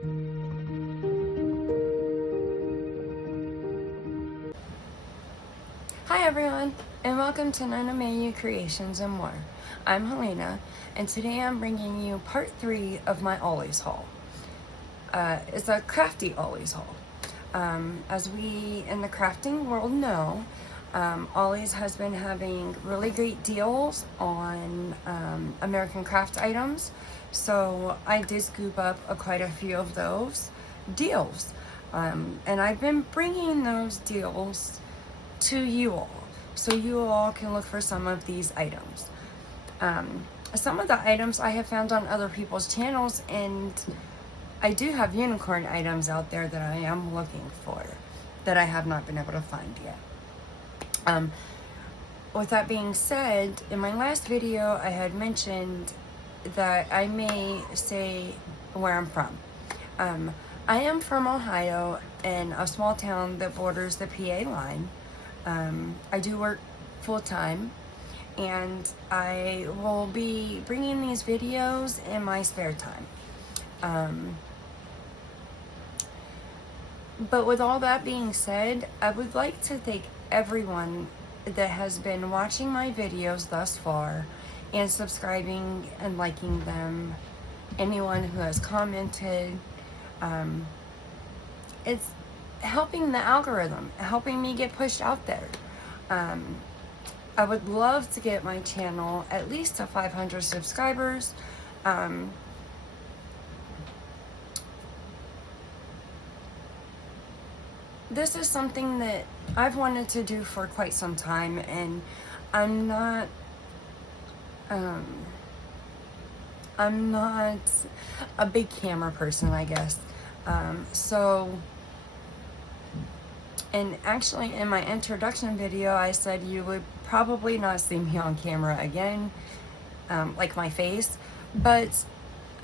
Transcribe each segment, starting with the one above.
Hi everyone, and welcome to Nana Mayu Creations and More. I'm Helena, and today I'm bringing you part 3 of my Ollie's haul. It's a crafty Ollie's haul. As we in the crafting world know, Ollie's has been having really great deals on American craft items, so I did scoop up quite a few of those deals. And I've been bringing those deals to you all, so you all can look for some of these items. Some of the items I have found on other people's channels, and I do have unicorn items out there that I am looking for that I have not been able to find yet. With that being said, in my last video I had mentioned that I may say where I'm from. I am from Ohio, in a small town that borders the PA line. I do work full-time, and I will be bringing these videos in my spare time. But with all that being said, I would like to thank everyone that has been watching my videos thus far and subscribing and liking them. Anyone who has commented, it's helping the algorithm, helping me get pushed out there. I would love to get my channel at least to 500 subscribers. This is something that I've wanted to do for quite some time, and I'm not a big camera person, I guess. And actually in my introduction video, I said you would probably not see me on camera again, like my face, but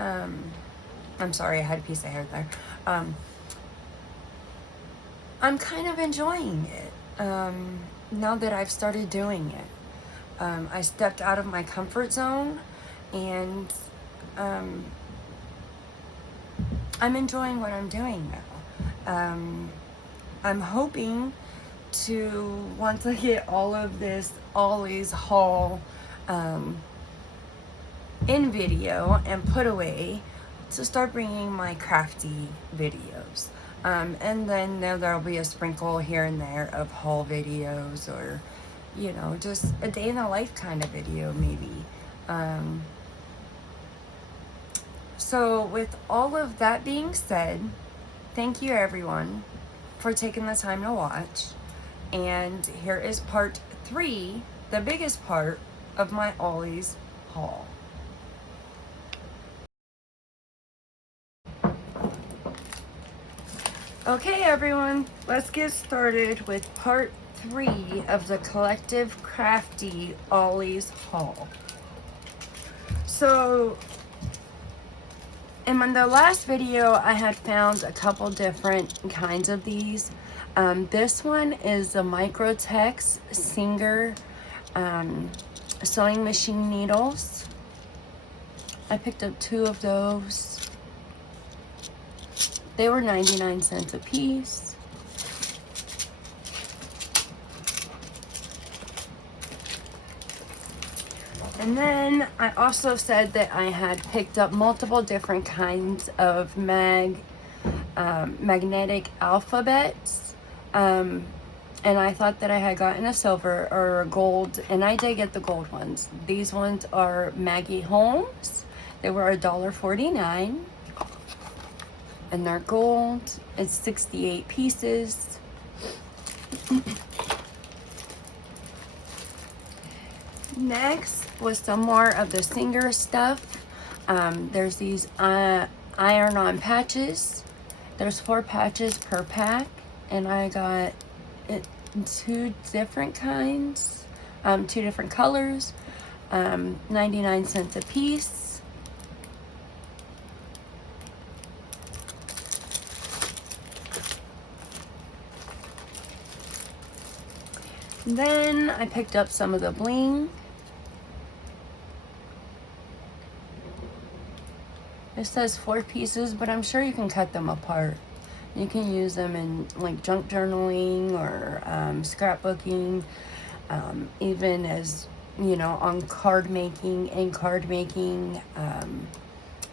I'm sorry, I had a piece of hair there. I'm kind of enjoying it now that I've started doing it. I stepped out of my comfort zone, and I'm enjoying what I'm doing now. I'm hoping to, once I get all of this Ollie's haul in video and put away, to start bringing my crafty videos. And then there'll be a sprinkle here and there of haul videos, or, you know, just a day in the life kind of video maybe. So with all of that being said, thank you everyone for taking the time to watch. And here is part 3, the biggest part of my Ollie's haul. Okay everyone, let's get started with part 3 of the collective crafty Ollie's haul. So in the last video, I had found a couple different kinds of these. This one is the Microtex Singer sewing machine needles. I picked up 2 of those. They were 99 cents a piece. And then I also said that I had picked up multiple different kinds of magnetic alphabets. And I thought that I had gotten a silver or a gold, and I did get the gold ones. These ones are Maggie Holmes. They were $1.49. And they're gold. It's 68 pieces. Next was some more of the Singer stuff. There's these iron-on patches. There's 4 patches per pack, and I got 2 different kinds, 2 different colors, 99 cents a piece. Then I picked up some of the bling. It says 4 pieces, but I'm sure you can cut them apart. You can use them in like junk journaling or scrapbooking, even as, you know, on card making and card making.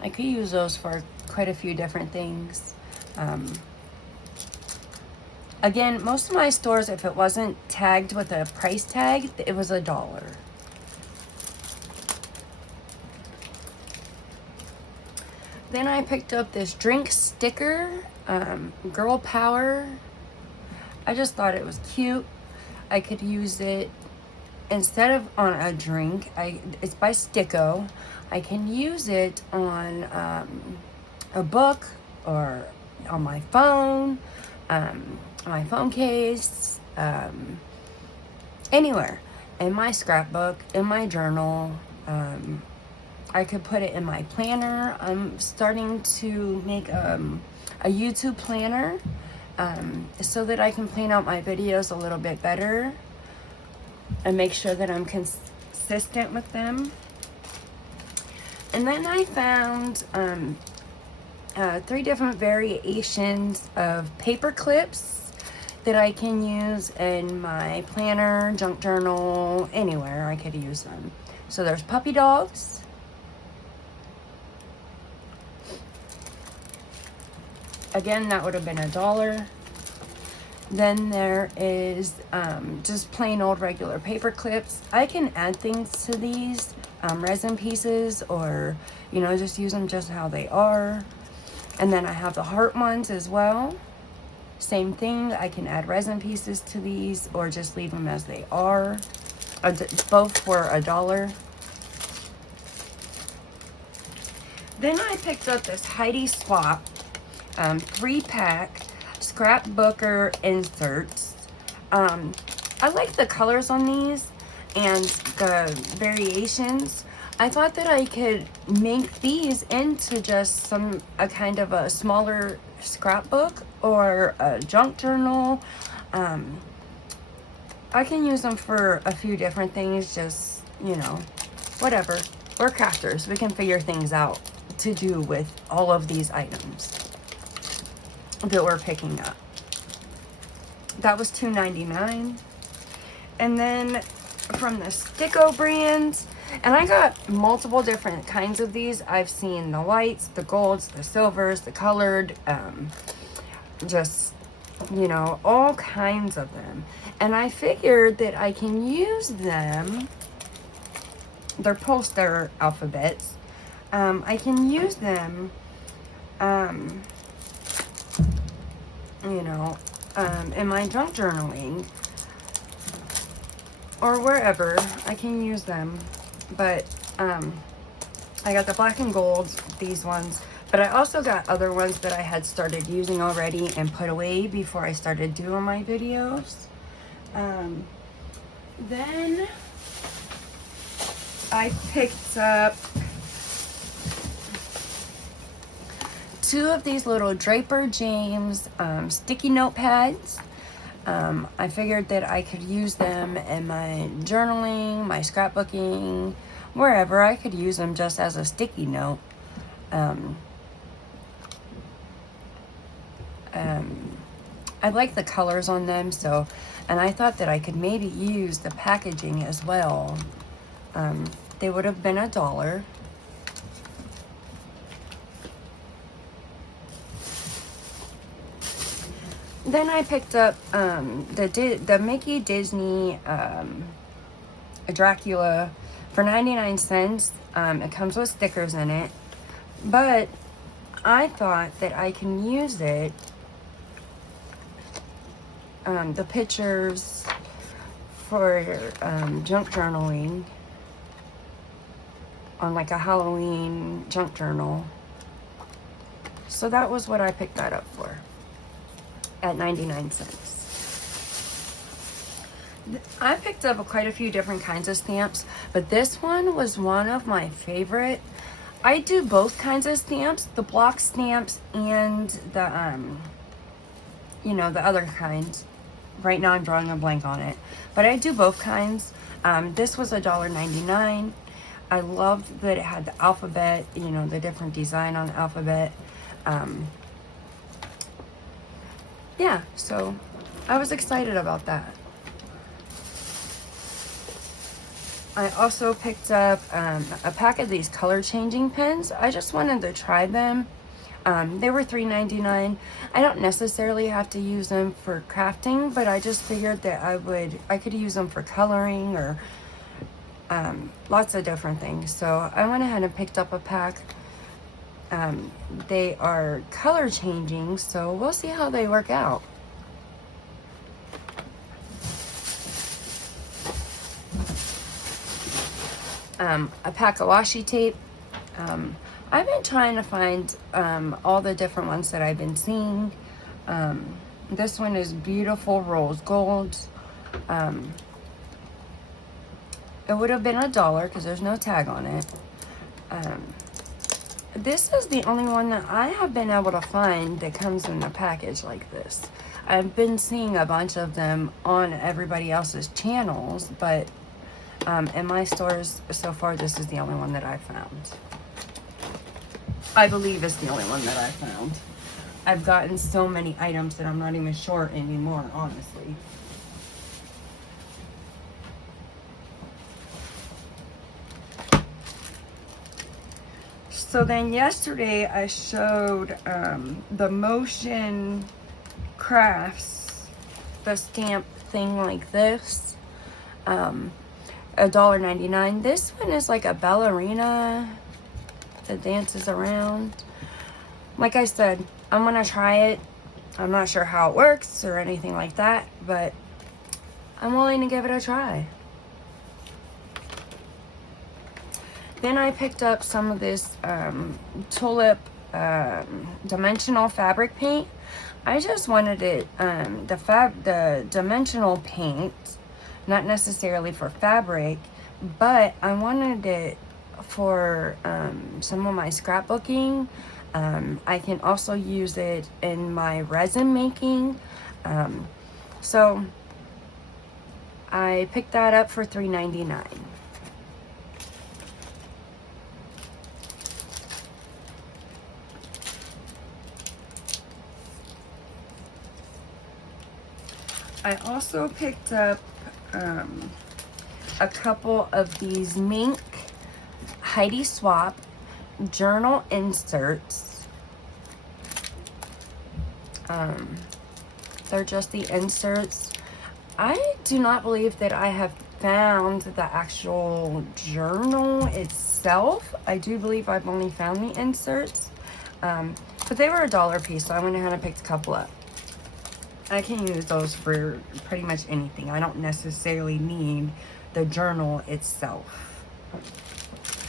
I could use those for quite a few different things. Again, most of my stores, if it wasn't tagged with a price tag, it was $1. Then I picked up this drink sticker, Girl Power. I just thought it was cute. I could use it instead of on a drink. It's by Sticko. I can use it on a book or on my phone, my phone case, anywhere. In my scrapbook, in my journal. I could put it in my planner. I'm starting to make a YouTube planner so that I can plan out my videos a little bit better and make sure that I'm consistent with them. And then I found 3 different variations of paper clips that I can use in my planner, junk journal, anywhere I could use them. So there's puppy dogs. Again, that would have been $1. Then there is just plain old regular paper clips. I can add things to these, resin pieces, or, you know, just use them just how they are. And then I have the heart ones as well. Same thing, I can add resin pieces to these or just leave them as they are. Both for $1. Then I picked up this Heidi Swap 3-pack scrapbooker inserts. I like the colors on these and the variations. I thought that I could make these into just a kind of a smaller scrapbook or a junk journal. I can use them for a few different things, just, you know, whatever. We're crafters, we can figure things out to do with all of these items that we're picking up. That was $2.99. And then from the Sticko brands, and I got multiple different kinds of these. I've seen the whites, the golds, the silvers, the colored, just, you know, all kinds of them. And I figured that I can use them. They're poster alphabets. I can use them, you know, in my junk journaling or wherever. I can use them. But I got the black and gold, these ones, but I also got other ones that I had started using already and put away before I started doing my videos. Then I picked up 2 of these little Draper James sticky notepads. I figured that I could use them in my journaling, my scrapbooking, wherever. I could use them just as a sticky note. I like the colors on them, so, and I thought that I could maybe use the packaging as well. They would have been $1. Then I picked up the Mickey Disney Dracula for 99 cents. It comes with stickers in it, but I thought that I can use it, the pictures, for junk journaling on like a Halloween junk journal. So that was what I picked that up for, at 99 cents. I picked up quite a few different kinds of stamps, but this one was one of my favorite. I do both kinds of stamps, the block stamps and the, you know, the other kinds. Right now I'm drawing a blank on it, but I do both kinds. This was $1.99. I loved that it had the alphabet, you know, the different design on the alphabet. Yeah, so I was excited about that. I also picked up a pack of these color changing pens. I just wanted to try them. They were $3.99. I don't necessarily have to use them for crafting, but I just figured that I could use them for coloring or lots of different things. So I went ahead and picked up a pack. They are color changing, so we'll see how they work out. A pack of washi tape. I've been trying to find all the different ones that I've been seeing. This one is beautiful rose gold. It would have been $1 because there's no tag on it. This is the only one that I have been able to find that comes in a package like this. I've been seeing a bunch of them on everybody else's channels, but in my stores so far, this is the only one that I found. I believe it's the only one that I found. I've gotten so many items that I'm not even sure anymore, honestly. So then yesterday I showed the Motion Crafts, the stamp thing like this, $1.99. This one is like a ballerina that dances around. Like I said, I'm gonna try it. I'm not sure how it works or anything like that, but I'm willing to give it a try. Then I picked up some of this tulip dimensional fabric paint. I just wanted it, the dimensional paint, not necessarily for fabric, but I wanted it for some of my scrapbooking. I can also use it in my resin making. So I picked that up for $3.99. I also picked up a couple of these Mink Heidi Swap journal inserts. They're just the inserts. I do not believe that I have found the actual journal itself. I do believe I've only found the inserts, but they were $1 a piece, so I went ahead and picked a couple up. I can use those for pretty much anything. I don't necessarily need the journal itself.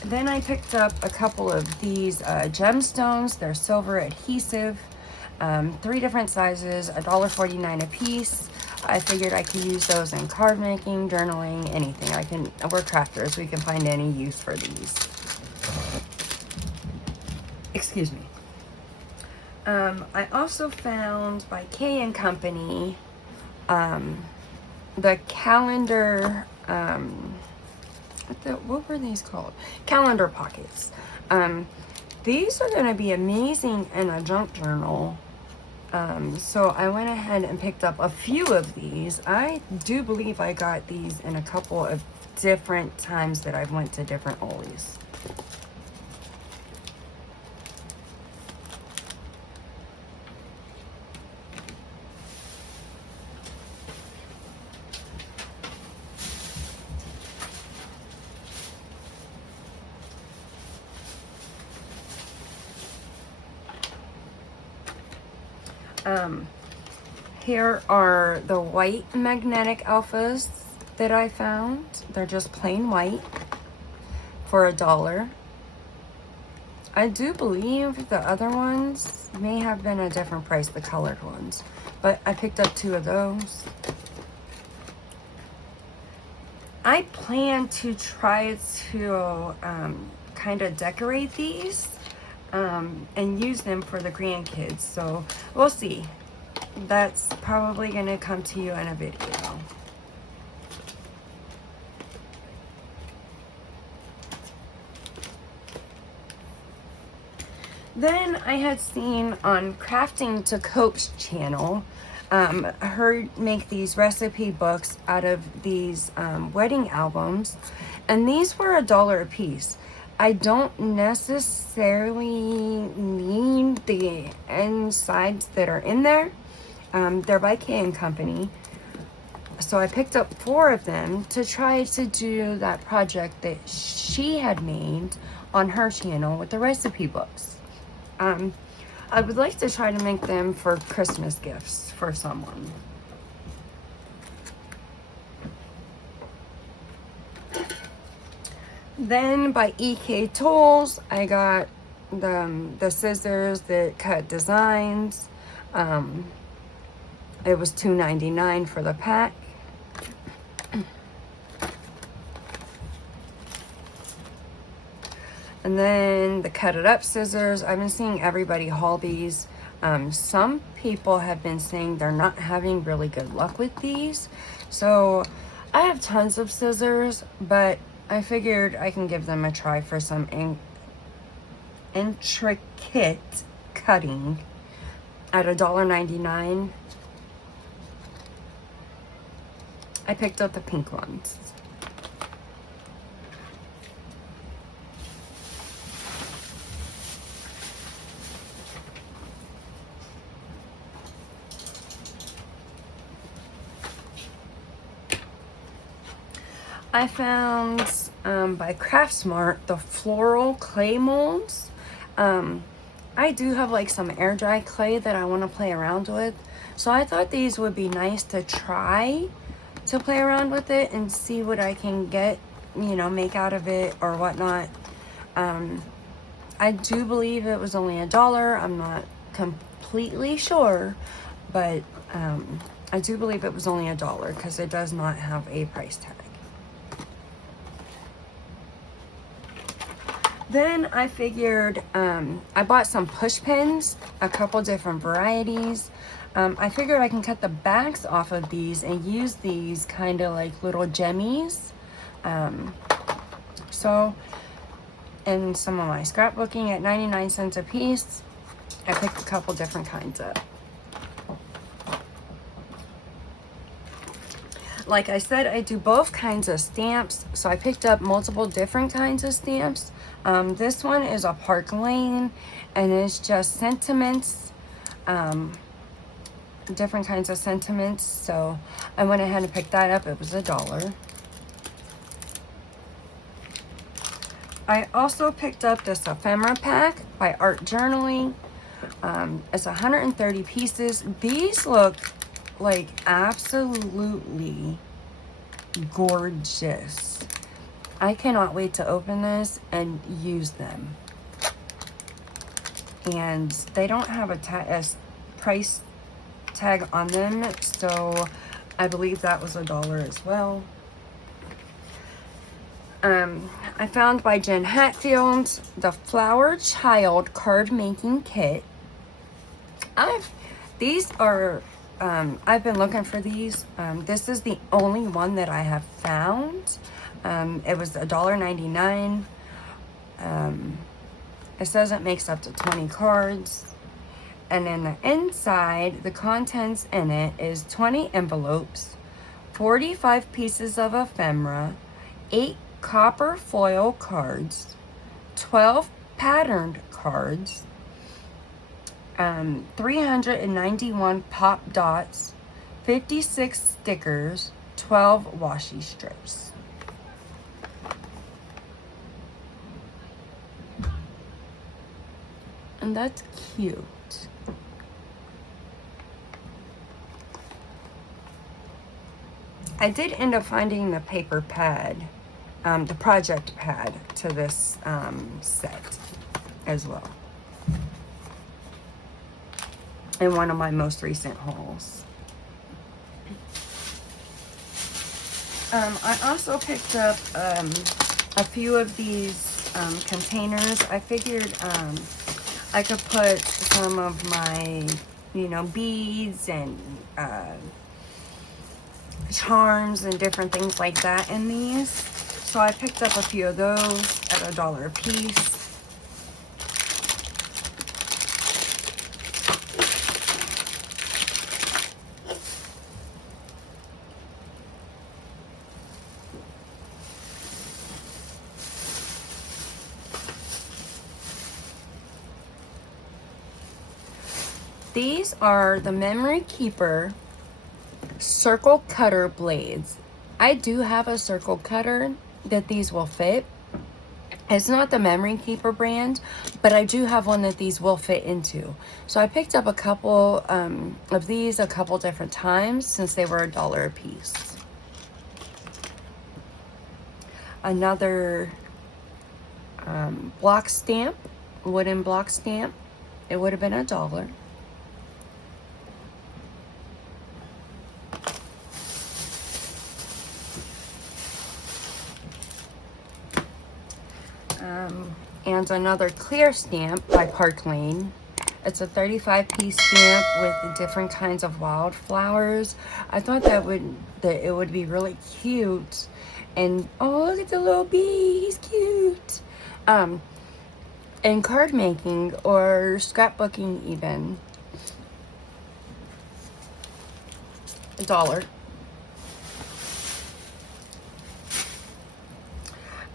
Then I picked up a couple of these gemstones. They're silver adhesive, 3 different sizes, $1.49 a piece. I figured I could use those in card making, journaling, anything. We're crafters. We can find any use for these. Excuse me. I also found by K & Company the calendar, what were these called? Calendar pockets. These are going to be amazing in a junk journal. So I went ahead and picked up a few of these. I do believe I got these in a couple of different times that I've went to different Ollies. Here are the white magnetic alphas that I found. They're just plain white for $1. I do believe the other ones may have been a different price, the colored ones, but I picked up 2 of those. I plan to try to kind of decorate these and use them for the grandkids, so we'll see. That's probably going to come to you in a video. Then I had seen on Crafting to Cope's channel, her make these recipe books out of these wedding albums, and these were $1 a piece. I don't necessarily need the insides that are in there. They're by K & Company. So I picked up 4 of them to try to do that project that she had made on her channel with the recipe books. I would like to try to make them for Christmas gifts for someone. Then by EK Tools, I got the scissors that cut designs. It was $2.99 for the pack. And then the cut it up scissors. I've been seeing everybody haul these. Some people have been saying they're not having really good luck with these. So I have tons of scissors, but I figured I can give them a try for some intricate cutting at $1.99. I picked up the pink ones. I found by Craftsmart the floral clay molds. I do have like some air dry clay that I want to play around with, so I thought these would be nice to try to play around with it and see what I can get, you know, make out of it or whatnot. I do believe it was only $1. I'm not completely sure, but I do believe it was only $1 because it does not have a price tag. Then I figured, I bought some push pins, a couple different varieties. I figured I can cut the backs off of these and use these kind of like little jemmies. So, in some of my scrapbooking at 99 cents a piece, I picked a couple different kinds up. Like I said, I do both kinds of stamps, so I picked up multiple different kinds of stamps. This one is a Park Lane, and it's just sentiments, different kinds of sentiments. So I went ahead and picked that up. It was $1. I also picked up this ephemera pack by Art Journaling. It's 130 pieces. These look like absolutely gorgeous. I cannot wait to open this and use them. And they don't have a price tag on them, so I believe that was $1 as well. I found by Jen Hatfield the Flower Child card making kit. These are I've been looking for these. This is the only one that I have found. It was $1.99. It says it makes up to 20 cards. And in the inside, the contents in it is 20 envelopes, 45 pieces of ephemera, 8 copper foil cards, 12 patterned cards, 391 pop dots, 56 stickers, 12 washi strips. And that's cute. I did end up finding the paper pad, the project pad to this set as well, in one of my most recent hauls. I also picked up a few of these containers. I figured I could put some of my, you know, beads and charms and different things like that in these. So I picked up a few of those at $1 a piece. These are the Memory Keeper circle cutter blades. I do have a circle cutter that these will fit. It's not the Memory Keeper brand, but I do have one that these will fit into. So I picked up a couple of these a couple different times since they were $1 a piece. Another block stamp, wooden block stamp. It would have been $1. And another clear stamp by Park Lane. It's a 35-piece stamp with different kinds of wildflowers. I thought that it would be really cute. And oh, look at the little bee, he's cute. And card making or scrapbooking even. $1.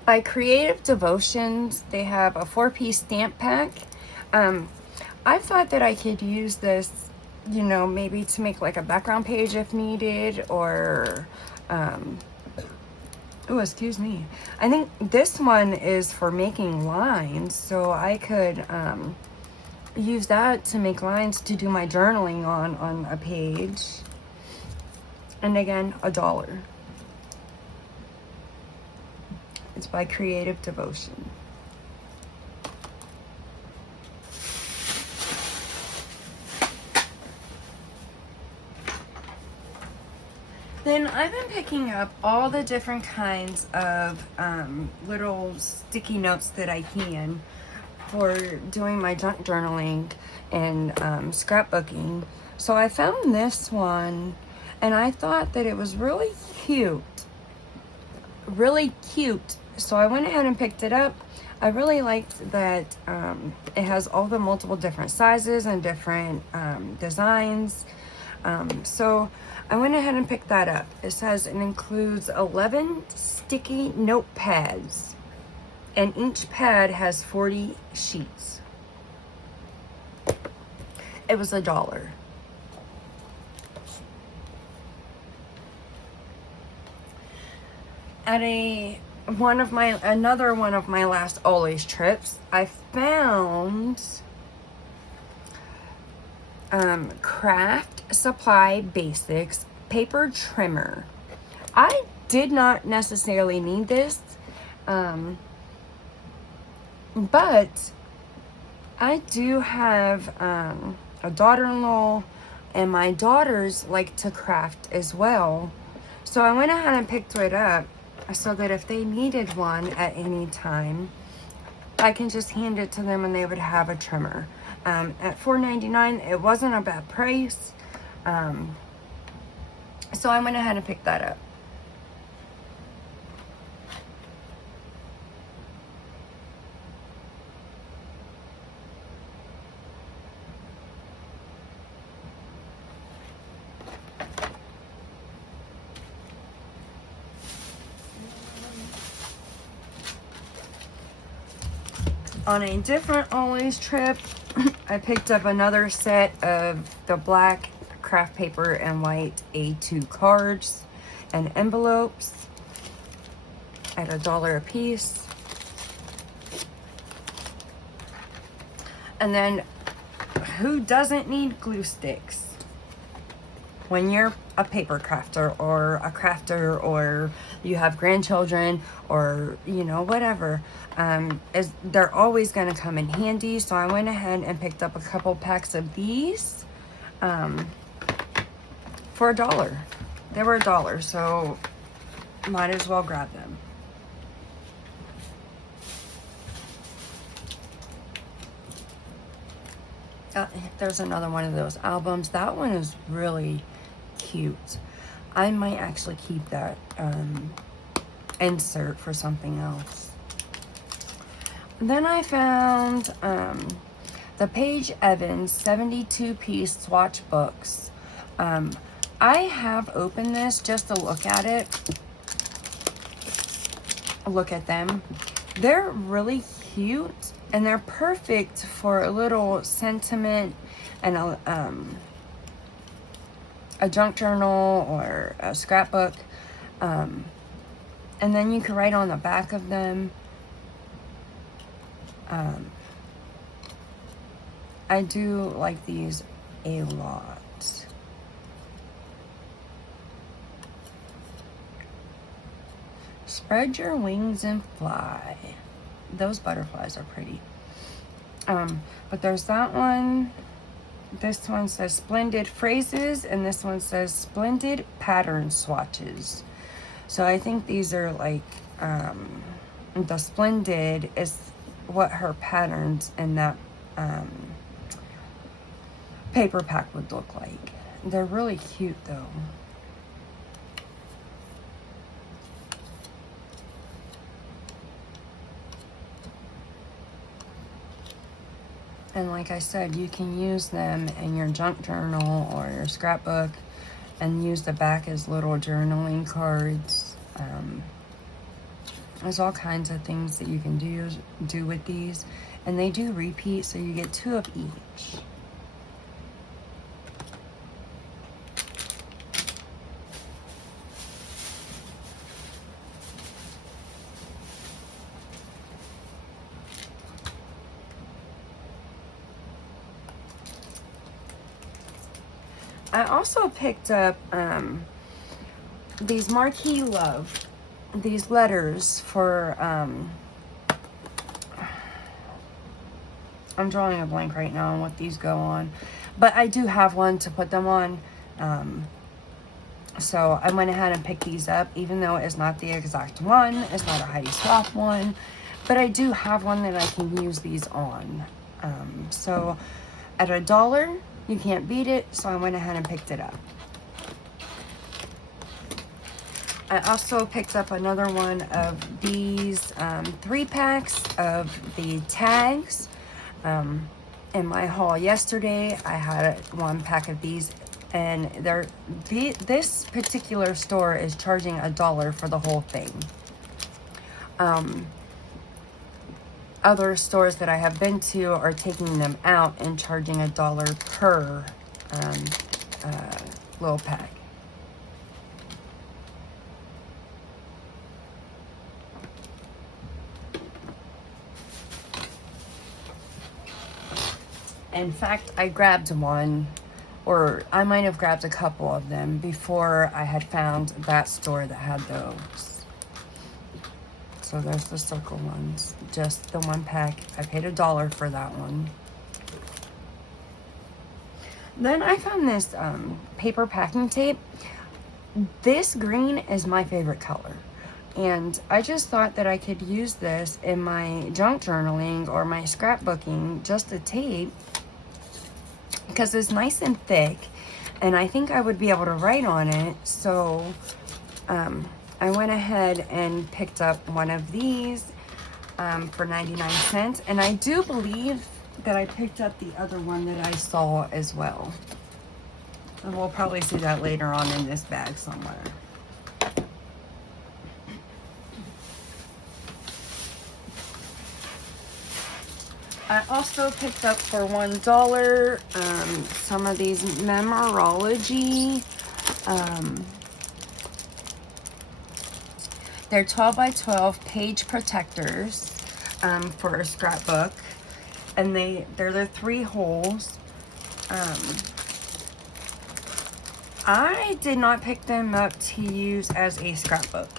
By Creative Devotions, they have a 4-piece stamp pack. I thought that I could use this, you know, maybe to make like a background page if needed, or oh, excuse me. I think this one is for making lines, so I could use that to make lines to do my journaling on a page. And again, $1. It's by Creative Devotion. Then I've been picking up all the different kinds of little sticky notes that I can for doing my junk journaling and scrapbooking. So I found this one and I thought that it was really cute. Really cute. So I went ahead and picked it up. I really liked that it has all the multiple different sizes and different designs. So I went ahead and picked that up. It says it includes 11 sticky notepads, and each pad has 40 sheets. It was $1. At another one of my last Ollie's trips, I found Craft Supply Basics paper trimmer. I did not necessarily need this, but I do have a daughter-in-law, and my daughters like to craft as well. So I went ahead and picked it up so that if they needed one at any time, I can just hand it to them and they would have a trimmer. At $4.99, it wasn't a bad price. So I went ahead and picked that up. On a different Ollie's trip, I picked up another set of the black craft paper and white A2 cards and envelopes at $1 a piece. And then, who doesn't need glue sticks when you're a paper crafter or a crafter, or you have grandchildren, or you know, whatever? They're always going to come in handy. So I went ahead and picked up a couple packs of these for $1. They were $1, so might as well grab them. There's another one of those albums. That one is really cute. I might actually keep that insert for something else. Then I found the Paige Evans 72-piece swatch books. I have opened this just to look at it. Look at them. They're really cute, And they're perfect for a little sentiment and a junk journal or a scrapbook. And then you can write on the back of them. I do like these a lot. Spread your wings and fly. Those butterflies are pretty. But there's that one. This one says splendid phrases, and this one says splendid pattern swatches. So I think these are like, the splendid is what her patterns in that paper pack would look like. They're really cute though. And like I said, you can use them in your junk journal or your scrapbook and use the back as little journaling cards. There's all kinds of things that you can do with these. And they do repeat, so you get 2 of each. I also picked up these Marquee Love, these letters for, I'm drawing a blank right now on what these go on, but I do have one to put them on, so I went ahead and picked these up, even though it's not the exact one, it's not a Heidi Swapp one, but I do have one that I can use these on. So at $1, you can't beat it, so I went ahead and picked it up. I also picked up another one of these 3 packs of the tags. In my haul yesterday, I had 1 pack of these, and this particular store is charging $1 for the whole thing. Other stores that I have been to are taking them out and charging $1 per little pack. In fact, I grabbed one, or I might have grabbed a couple of them before I had found that store that had those. So there's the circle ones, just the 1 pack. I paid $1 for that one. Then I found this paper packing tape. This green is my favorite color. And I just thought that I could use this in my junk journaling or my scrapbooking, just a tape, because it's nice and thick, and I think I would be able to write on it. So I went ahead and picked up one of these for 99 cents, and I do believe that I picked up the other one that I saw as well. And we'll probably see that later on in this bag somewhere. I also picked up for $1 some of these Memorology. They're 12 by 12 page protectors for a scrapbook, and they're the 3 holes. I did not pick them up to use as a scrapbook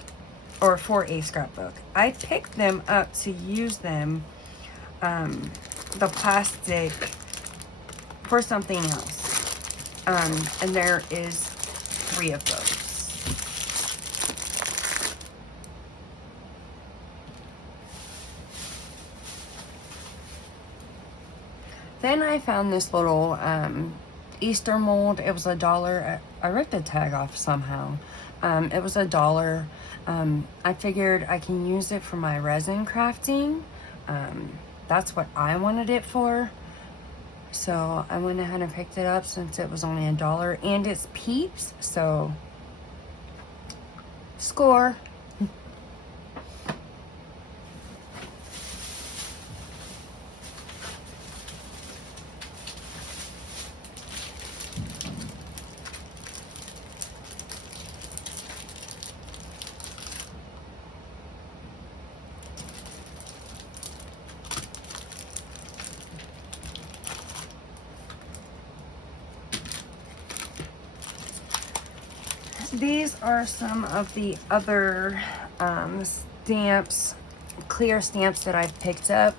or for a scrapbook. I picked them up to use them, the plastic, for something else. And there is 3 of those. Then I found this little Easter mold. It was $1. I ripped the tag off somehow. It was $1. I figured I can use it for my resin crafting. That's what I wanted it for. So I went ahead and picked it up since it was only $1, and it's Peeps, so score. These are some of the other stamps, clear stamps that I've picked up.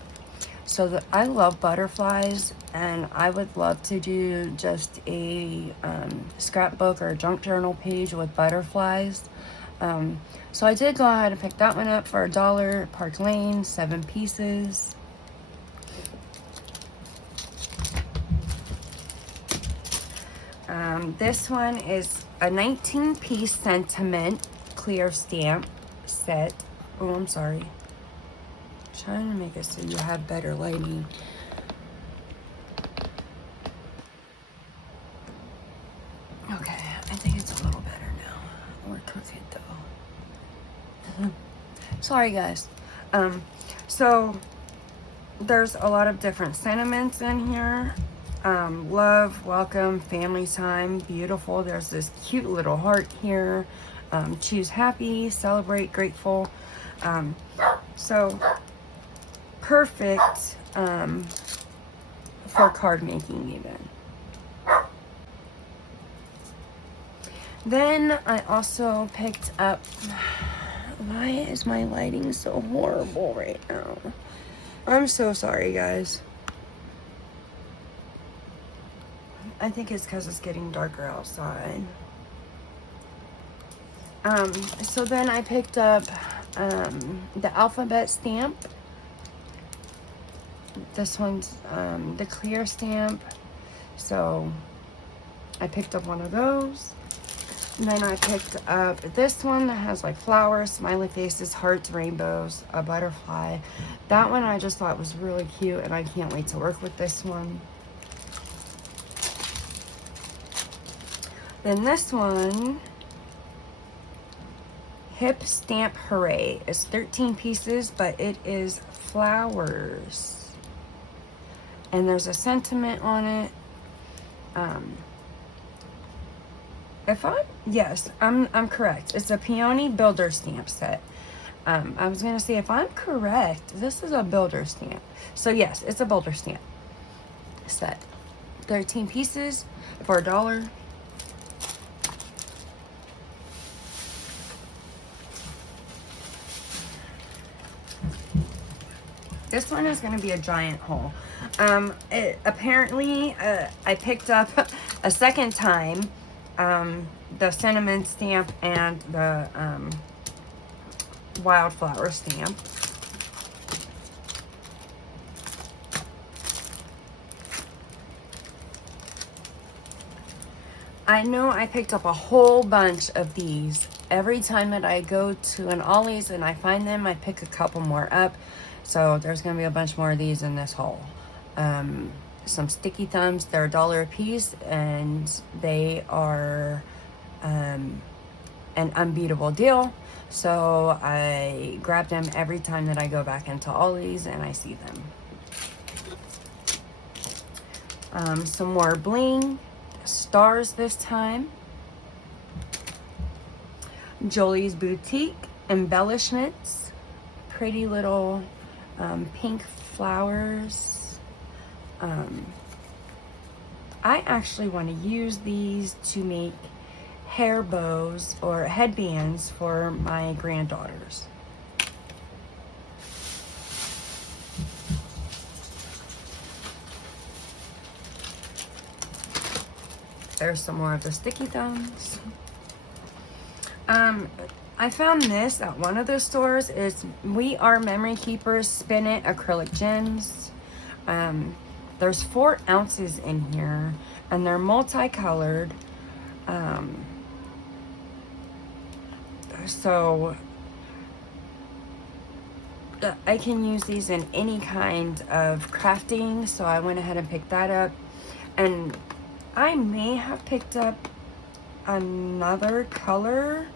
So that I love butterflies, and I would love to do just a scrapbook or a junk journal page with butterflies. So I did go ahead and pick that one up for $1, Park Lane, 7 pieces. This one is a 19-piece sentiment clear stamp set. Oh, I'm sorry. Trying to make it so you have better lighting. Okay, I think it's a little better now. We're crooked though. Sorry guys. So there's a lot of different sentiments in here. Love, welcome, family time, beautiful. There's this cute little heart here. Choose happy, celebrate, grateful. So perfect for card making even. Then I also picked up, why is my lighting so horrible right now? I'm so sorry guys. I think it's because it's getting darker outside. So then I picked up the alphabet stamp. This one's the clear stamp. So I picked up one of those. And then I picked up this one that has like flowers, smiley faces, hearts, rainbows, a butterfly. That one I just thought was really cute, and I can't wait to work with this one. Then this one, Hip Stamp Hooray, is 13 pieces, but it is flowers. And there's a sentiment on it. I'm correct. It's a Peony Builder Stamp set. I was gonna say, if I'm correct, this is a builder stamp. So yes, it's a builder stamp set. 13 pieces for $1. This one is going to be a giant haul. Apparently, I picked up a second time the sentiment stamp and the wildflower stamp. I know I picked up a whole bunch of these. Every time that I go to an Ollie's and I find them, I pick a couple more up. So there's going to be a bunch more of these in this haul. Some sticky thumbs. They're $1 a piece, and they are an unbeatable deal. So I grab them every time that I go back into Ollie's and I see them. Some more bling. Stars this time. Jolie's Boutique embellishments. Pretty little pink flowers. I actually want to use these to make hair bows or headbands for my granddaughters. There's some more of the sticky thumbs. I found this at one of the stores. It's We Are Memory Keepers Spin It acrylic gems. There's 4 ounces in here, and they're multicolored. So I can use these in any kind of crafting, so I went ahead and picked that up. And I may have picked up another color,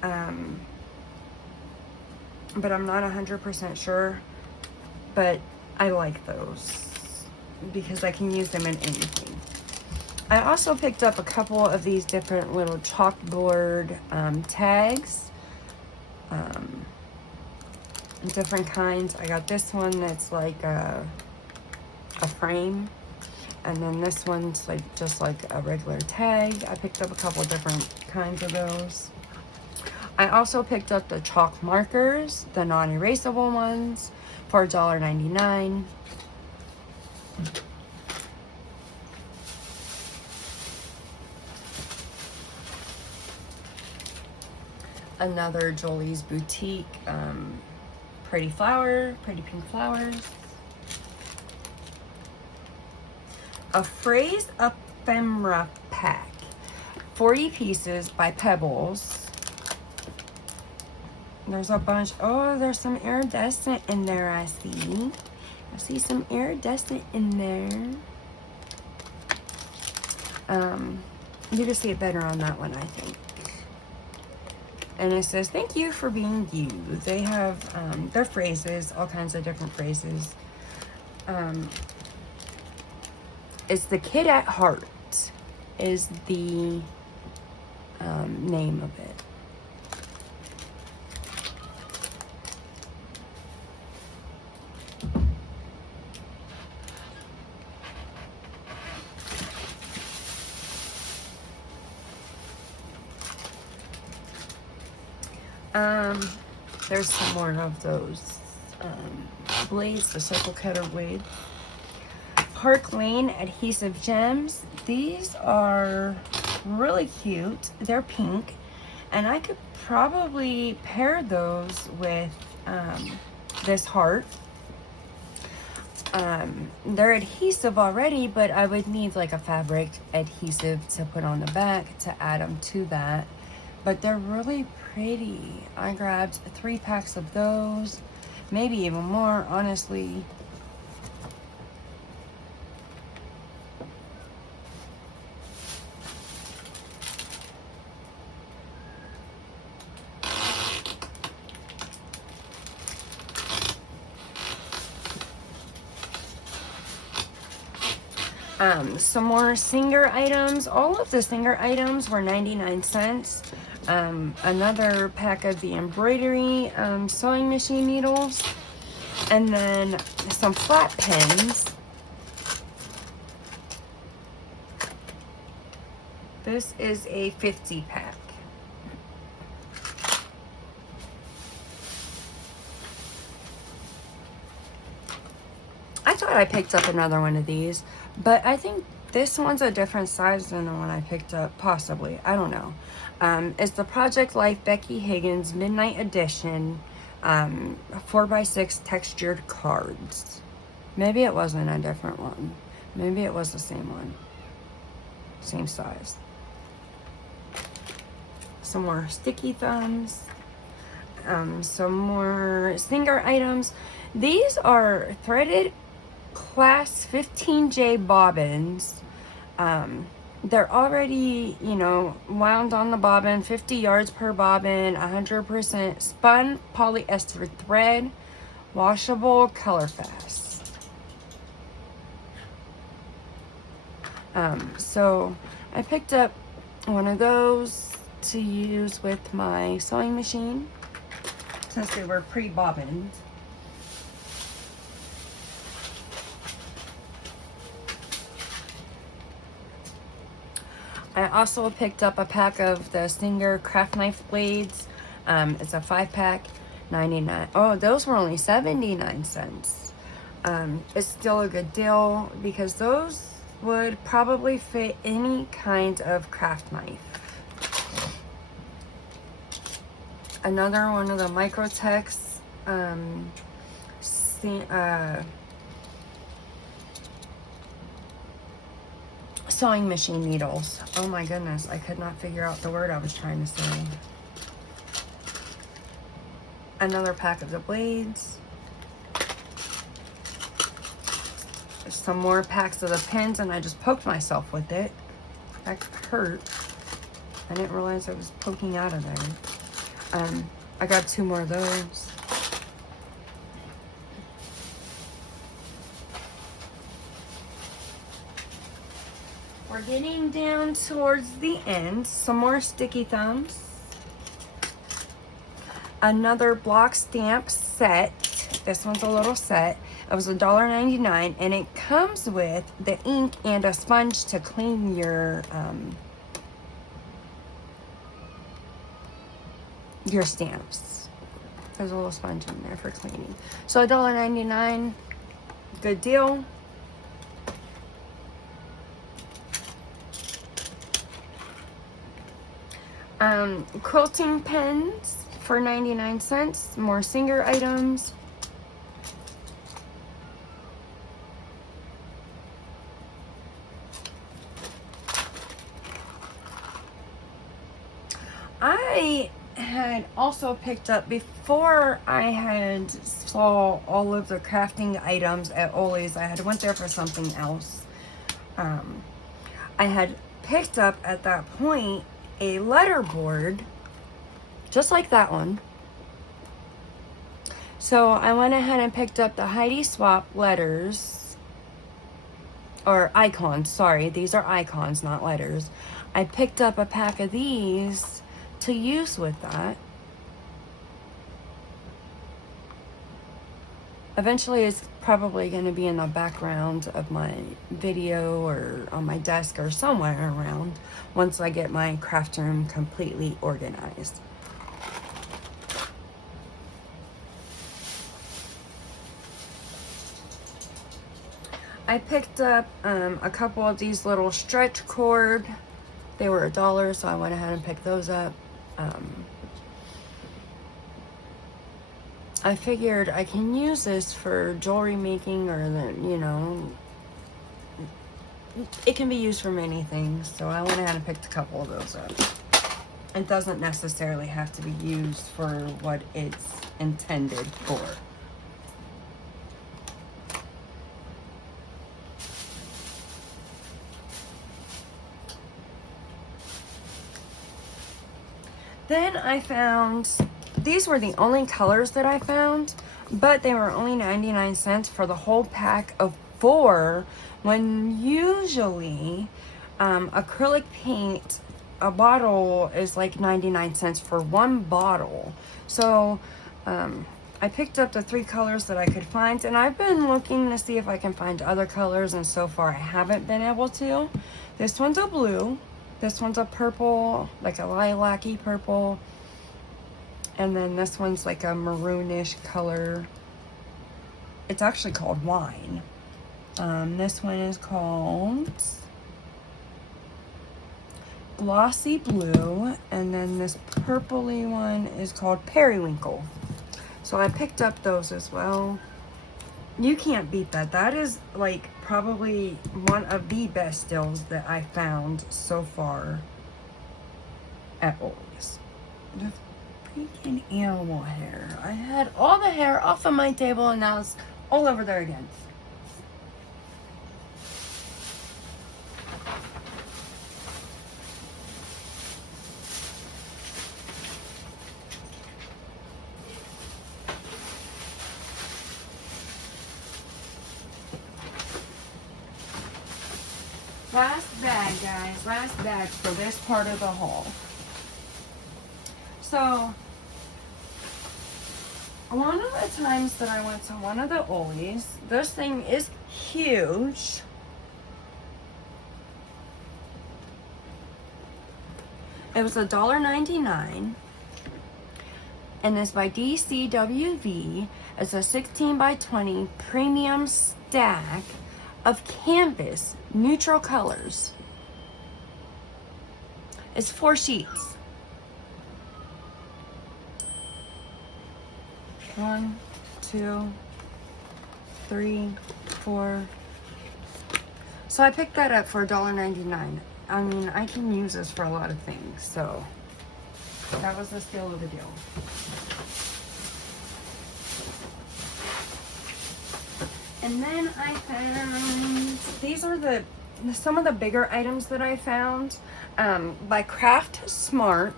but I'm not 100% sure. But I like those because I can use them in anything. I also picked up a couple of these different little chalkboard tags, different kinds. I got this one that's like a frame, And then this one's like just like a regular tag. I picked up a couple different kinds of those. I also picked up the chalk markers, the non-erasable ones, for $1.99. Another Jolie's Boutique pretty pink flowers. A Phrase Ephemera pack, 40 pieces by Pebbles. There's a bunch. Oh, there's some iridescent in there, I see. I see some iridescent in there. You can see it better on that one, I think. And it says, thank you for being you. They have their phrases, all kinds of different phrases. It's the Kid at Heart is the name of it. There's some more of those blades, the circle cutter blade. Park Lane adhesive gems. These are really cute. They're pink, and I could probably pair those with this heart. They're adhesive already, but I would need like a fabric adhesive to put on the back to add them to that. But they're really pretty. I grabbed 3 packs of those, maybe even more, honestly. Some more Singer items. All of the Singer items were 99 cents. Another pack of the embroidery sewing machine needles, and then some flat pens. This is a 50 pack. I thought I picked up another one of these, but I think this one's a different size than the one I picked up, possibly. I don't know. It's the Project Life Becky Higgins Midnight Edition 4x6 textured cards. Maybe it wasn't a different one. Maybe it was the same one. Same size. Some more sticky thumbs. Some more Singer items. These are threaded class 15J bobbins. They're already, you know, wound on the bobbin, 50 yards per bobbin, 100% spun polyester thread, washable, color fast. So I picked up one of those to use with my sewing machine since they were pre-bobbined. I also picked up a pack of the Singer craft knife blades. It's a 5-pack, 99. Oh, those were only 79 cents. It's still a good deal because those would probably fit any kind of craft knife. Another one of the Microtex sewing machine needles. Oh my goodness, I could not figure out the word I was trying to say. Another pack of the blades. Some more packs of the pins, and I just poked myself with it. That hurt. I didn't realize I was poking out of there. I got 2 more of those. We're getting down towards the end. Some more sticky thumbs. Another block stamp set. This one's a little set. It was $1.99, and it comes with the ink and a sponge to clean your stamps. There's a little sponge in there for cleaning. So $1.99, good deal. Quilting pens for 99 cents. More Singer items. I had also picked up, before I had saw all of the crafting items at Ollie's, I had went there for something else. I had picked up at that point a letter board just like that one. So I went ahead and picked up the Heidi Swap letters, or icons, sorry, these are icons, not letters. I picked up a pack of these to use with that. Eventually it's probably going to be in the background of my video or on my desk or somewhere around once I get my craft room completely organized. I picked up a couple of these little stretch cord. They were $1, so I went ahead and picked those up. I figured I can use this for jewelry making, or it can be used for many things. So I went ahead and picked a couple of those up. It doesn't necessarily have to be used for what it's intended for. Then I found, these were the only colors that I found, but they were only 99 cents for the whole pack of 4, when usually acrylic paint, a bottle is like 99 cents for one bottle. So I picked up the 3 colors that I could find, and I've been looking to see if I can find other colors, and so far I haven't been able to. This one's a blue. This one's a purple, like a lilac-y purple. And then this one's like a maroonish color. It's actually called wine. This one is called glossy blue. And then this purpley one is called periwinkle. So I picked up those as well. You can't beat that. That is like probably one of the best deals that I found so far at Ollie's. The freaking animal hair. I had all the hair off of my table, and now it's all over there again. Last bag, guys. Last bag for this part of the haul. So, one of the times that I went to one of the Ollies, this thing is huge. It was $1.99. And it's by DCWV. It's a 16 by 20 premium stack of canvas, neutral colors. It's 4 sheets. 1, 2, 3, 4. So I picked that up for $1.99. I mean, I can use this for a lot of things, so that was the steal of the deal. And then I found, these are some of the bigger items that I found by Craft Smart.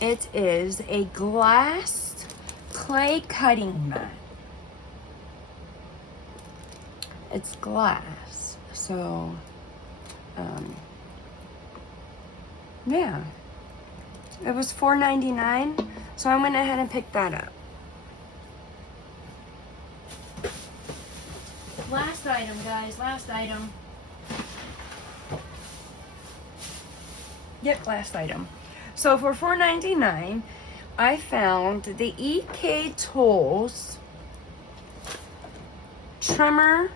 It is a glass clay cutting mat. It's glass, so yeah. It was $4.99, so I went ahead and picked that up. Last item, guys, last item. Yep, last item. So for $4.99, I found the EK Tools Trimmer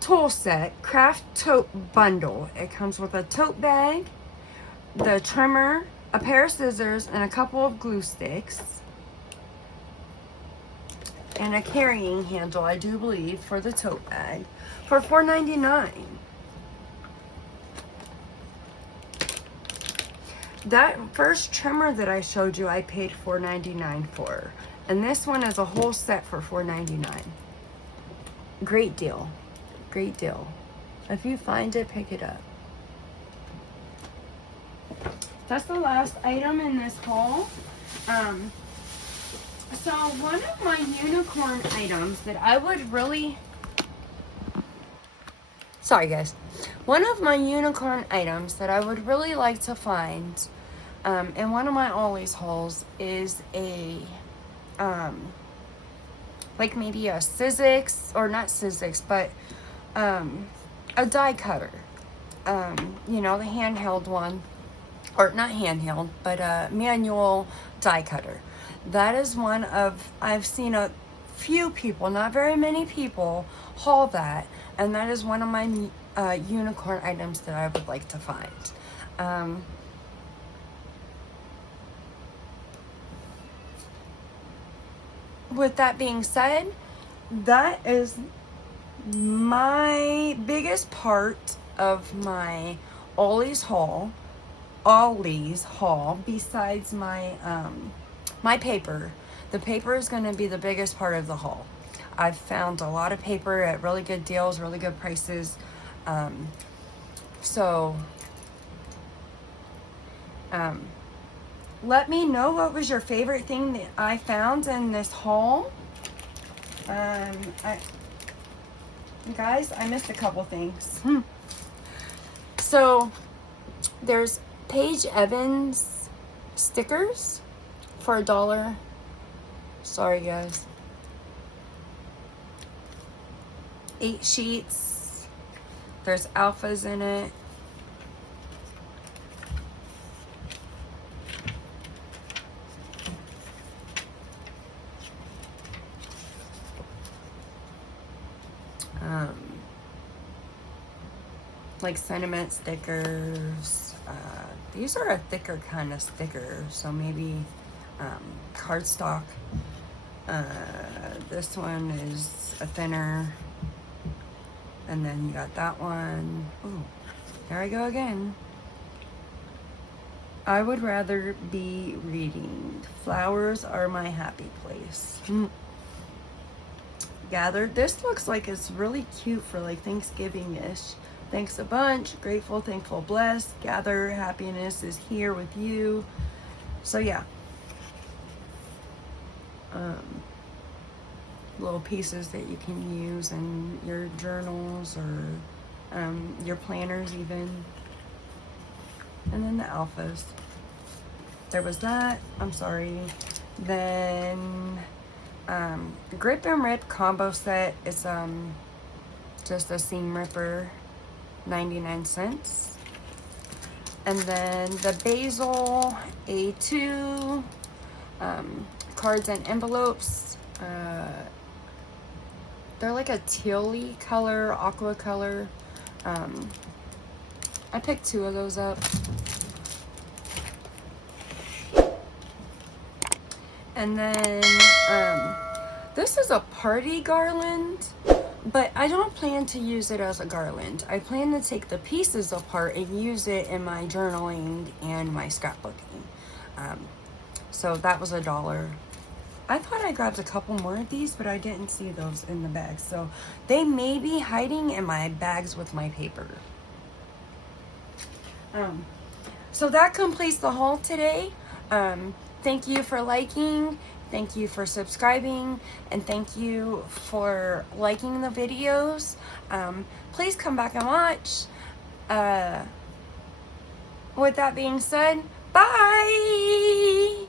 Tool Set Craft Tote Bundle. It comes with a tote bag, the trimmer, a pair of scissors, and a couple of glue sticks. And a carrying handle, I do believe, for the tote bag for $4.99. That first trimmer that I showed you, I paid $4.99 for. And this one is a whole set for $4.99. Great deal. Great deal. If you find it, pick it up. That's the last item in this haul. So one of my unicorn items that I would really... Sorry guys. One of my unicorn items that I would really like to find in one of my Ollie's hauls is a like maybe a Sizzix, or not Sizzix, but a die cutter. You know, the handheld one, or not handheld, but a manual die cutter. That is one of, I've seen a few people, not very many people, haul that, and that is one of my unicorn items that I would like to find. With that being said, that is my biggest part of my Ollie's haul, besides my my paper. The paper is going to be the biggest part of the haul. I've found a lot of paper at really good deals, really good prices. Let me know what was your favorite thing that I found in this haul. Guys, I missed a couple things. So, there's Paige Evans stickers for $1. Sorry, guys. 8 sheets. There's alphas in it. Like sentiment stickers. These are a thicker kind of sticker, so maybe cardstock. This one is a thinner, and then you got that one. Ooh, there I go again. I would rather be reading. Flowers are my happy place. Gathered. This looks like it's really cute for like Thanksgiving-ish. Thanks a bunch. Grateful, thankful, blessed. Gather, happiness is here with you. So yeah. Little pieces that you can use in your journals or your planners even. And then the alphas. There was that. I'm sorry. Then Grip and Rip combo set is just a seam ripper, 99 cents. And then the Basil A2 cards and envelopes. They're like a teal-y color, aqua color. I picked 2 of those up. And then this is a party garland, but I don't plan to use it as a garland. I plan to take the pieces apart and use it in my journaling and my scrapbooking. So that was $1. I thought I grabbed a couple more of these, but I didn't see those in the bag. So they may be hiding in my bags with my paper. So that completes the haul today. Thank you for liking, thank you for subscribing, and thank you for liking the videos. Please come back and watch. With that being said, Bye!